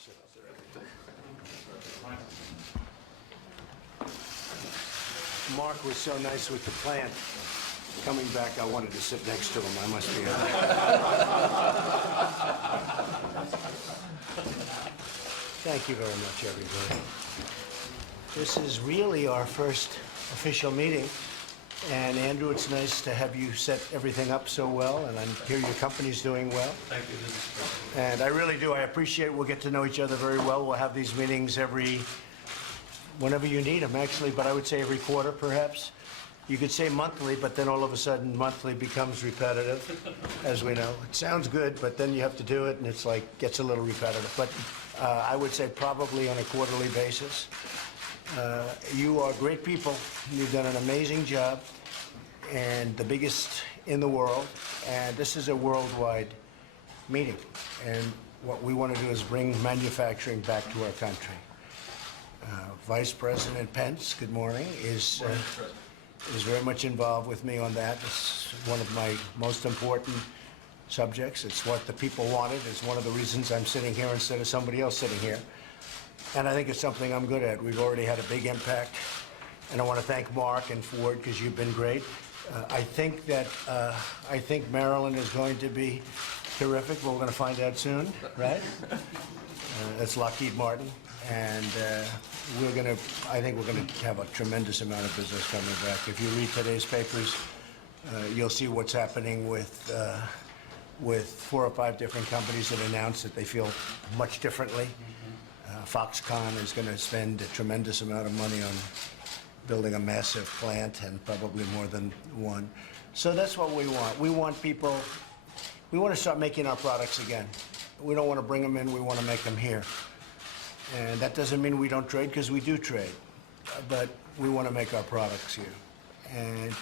sit up there. Mark was so nice with the plant. Coming back, I wanted to sit next to him. I must be honest. Thank you very much, everybody. This is really our first official meeting. And Andrew, it's nice to have you set everything up so well, and I hear your company's doing well. Thank you, Mr. President. And I really do. I appreciate we'll get to know each other very well. We'll have these meetings whenever you need them, actually, but I would say every quarter, perhaps. You could say monthly, but then all of a sudden, monthly becomes repetitive, as we know. It sounds good, but then you have to do it, and it's like, gets a little repetitive. But I would say probably on a quarterly basis. You are great people. You've done an amazing job, and the biggest in the world. And this is a worldwide meeting. And what we want to do is bring manufacturing back to our country. Vice President Pence, good morning, is very much involved with me on that. It's one of my most important subjects. It's what the people wanted. It's one of the reasons I'm sitting here instead of somebody else sitting here. And I think it's something I'm good at. We've already had a big impact. And I want to thank Mark and Ford because you've been great. I think Maryland is going to be terrific. We're going to find out soon, right? That's Lockheed Martin. And I think we're going to have a tremendous amount of business coming back. If you read today's papers, you'll see what's happening with 4 or 5 different companies that announced that they feel much differently. Foxconn is going to spend a tremendous amount of money on building a massive plant, and probably more than one. So that's what we want. We want people, we want to start making our products again. We don't want to bring them in, we want to make them here. And that doesn't mean we don't trade, because we do trade. But we want to make our products here. And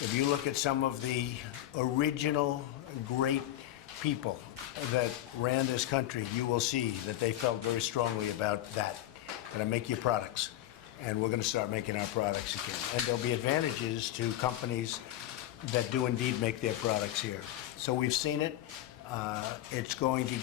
if you look at some of the original great people that ran this country, you will see that they felt very strongly about that. Going to make your products. And we're going to start making our products again. And there'll be advantages to companies that do indeed make their products here. So we've seen it. It's going to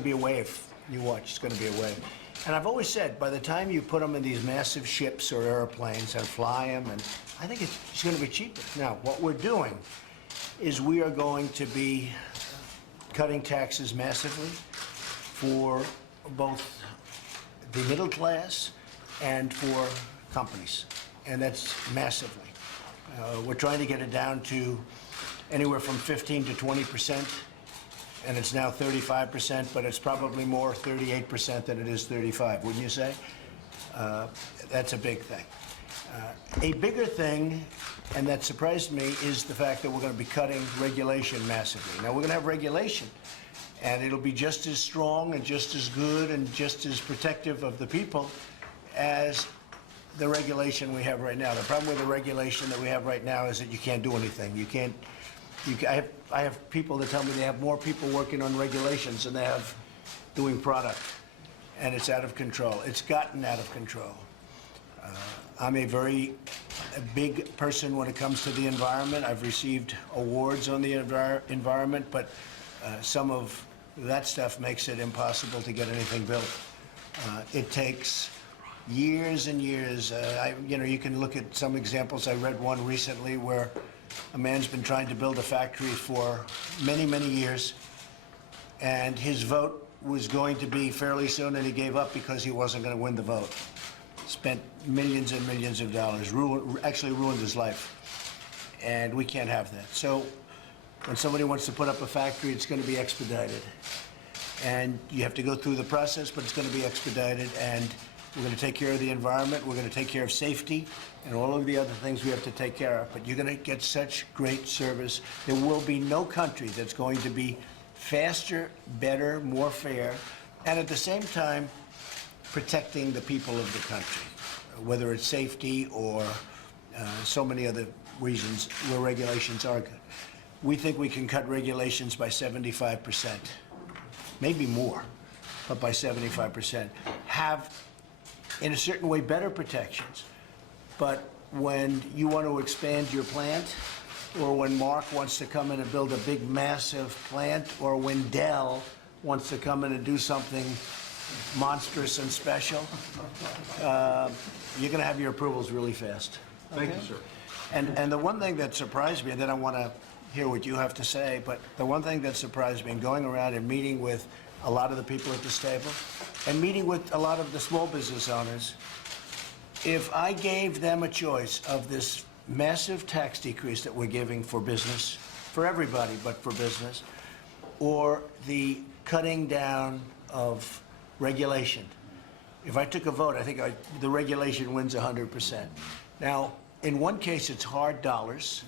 be a wave. You watch, it's going to be a wave. And I've always said, by the time you put them in these massive ships or airplanes and fly them, and I think it's going to be cheaper. Now, what we're doing is we are going to be cutting taxes massively for both the middle class and for companies, and that's massively. We're trying to get it down to anywhere from 15 to 20%, and it's now 35%, but it's probably more 38% than it is 35, wouldn't you say? That's a big thing. A bigger thing, and that surprised me, is the fact that we're going to be cutting regulation massively. Now, we're going to have regulation, and it'll be just as strong and just as good and just as protective of the people as the regulation we have right now. The problem with the regulation that we have right now is that you can't do anything. I have people that tell me they have more people working on regulations than they have doing product, and it's out of control. It's gotten out of control. I'm a big person when it comes to the environment. I've received awards on the environment, but some of that stuff makes it impossible to get anything built. It takes years and years. You can look at some examples. I read one recently where a man's been trying to build a factory for many, many years, and his vote was going to be fairly soon, and he gave up because he wasn't going to win the vote. Spent millions and millions of dollars, actually ruined his life. And we can't have that. So when somebody wants to put up a factory, it's going to be expedited. And you have to go through the process, but it's going to be expedited. And we're going to take care of the environment. We're going to take care of safety and all of the other things we have to take care of. But you're going to get such great service. There will be no country that's going to be faster, better, more fair, and at the same time, protecting the people of the country, whether it's safety or so many other reasons where regulations are good. We think we can cut regulations by 75%, maybe more, but by 75%. Have, in a certain way, better protections. But when you want to expand your plant, or when Mark wants to come in and build a big, massive plant, or when Dell wants to come in and do something monstrous and special, you're going to have your approvals really fast. Thank you, sir. And the one thing that surprised me, and then I want to hear what you have to say, but the one thing that surprised me in going around and meeting with a lot of the people at this table and meeting with a lot of the small business owners, if I gave them a choice of this massive tax decrease that we're giving for business, for everybody but for business, or the cutting down of regulation, if I took a vote, I think the regulation wins 100%. Now, in one case, it's hard dollars,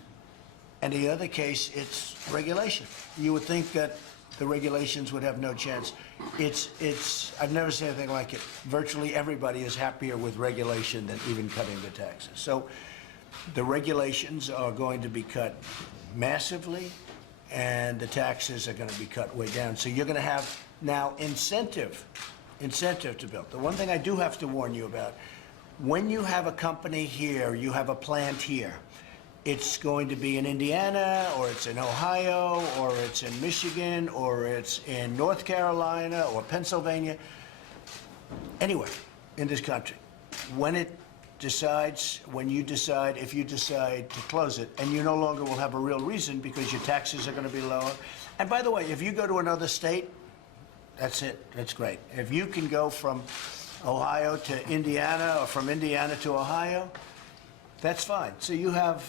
and in the other case, it's regulation. You would think that the regulations would have no chance. I've never seen anything like it. Virtually everybody is happier with regulation than even cutting the taxes. So the regulations are going to be cut massively, and the taxes are going to be cut way down. So you're going to have now incentive to build. The one thing I do have to warn you about, when you have a company here, you have a plant here, it's going to be in Indiana, or it's in Ohio, or it's in Michigan, or it's in North Carolina, or Pennsylvania, anywhere in this country. When you decide, if you decide to close it, and you no longer will have a real reason because your taxes are going to be lower. And by the way, if you go to another state, that's it. That's great. If you can go from Ohio to Indiana or from Indiana to Ohio, that's fine. So you have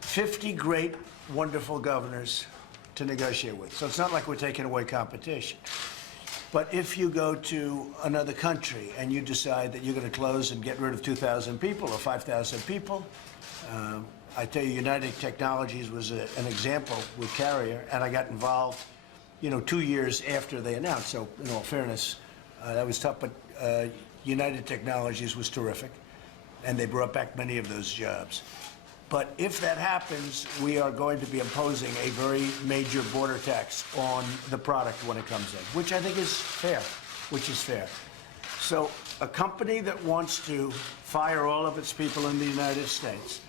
50 great, wonderful governors to negotiate with. So it's not like we're taking away competition. But if you go to another country and you decide that you're going to close and get rid of 2,000 people or 5,000 people, I tell you, United Technologies was an example with Carrier, and I got involved, 2 years after they announced. So, in all fairness, that was tough, but United Technologies was terrific, and they brought back many of those jobs. But if that happens, we are going to be imposing a very major border tax on the product when it comes in, which I think is fair, So a company that wants to fire all of its people in the United States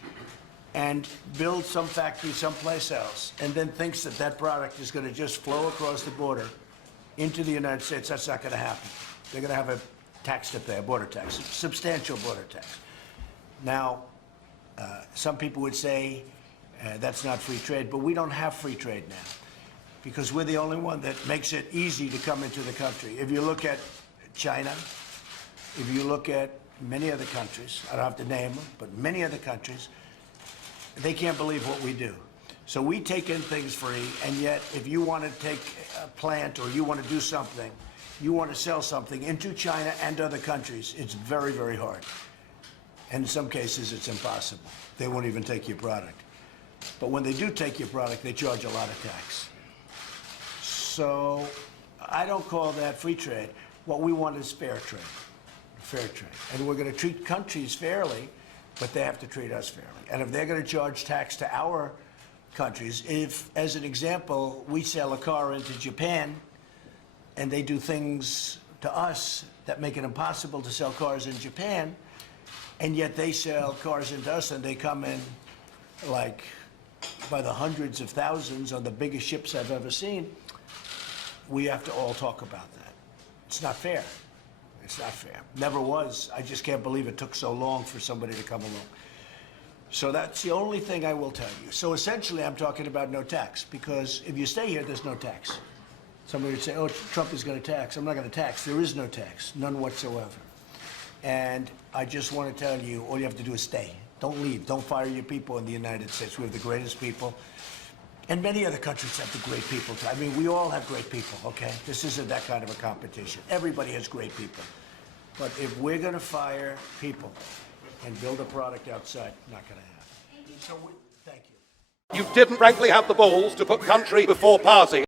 and build some factory someplace else, and then thinks that that product is going to just flow across the border into the United States, that's not going to happen. They're going to have a tax to pay, a border tax, a substantial border tax. Now, some people would say that's not free trade, but we don't have free trade now because we're the only one that makes it easy to come into the country. If you look at China, if you look at many other countries, I don't have to name them, but many other countries, they can't believe what we do. So we take in things free, and yet if you want to take a plant or you want to do something, you want to sell something into China and other countries, it's very, very hard. And in some cases, it's impossible. They won't even take your product. But when they do take your product, they charge a lot of tax. So I don't call that free trade. What we want is fair trade. Fair trade. And we're going to treat countries fairly, but they have to treat us fairly. And if they're going to charge tax to our countries, if, as an example, we sell a car into Japan and they do things to us that make it impossible to sell cars in Japan, and yet they sell cars into us and they come in like by the hundreds of thousands on the biggest ships I've ever seen, we have to all talk about that. It's not fair. It's not fair. Never was. I just can't believe it took so long for somebody to come along. So that's the only thing I will tell you. So essentially I'm talking about no tax, because if you stay here, there's no tax. Somebody would say, oh, Trump is going to tax. I'm not going to tax. There is no tax, none whatsoever. And I just want to tell you, all you have to do is stay. Don't leave. Don't fire your people in the United States. We have the greatest people. And many other countries have the great people, too. I mean, we all have great people, okay? This isn't that kind of a competition. Everybody has great people. But if we're going to fire people and build a product outside, not going to happen. So thank you. You didn't frankly have the balls to put country before party.